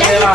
దేవా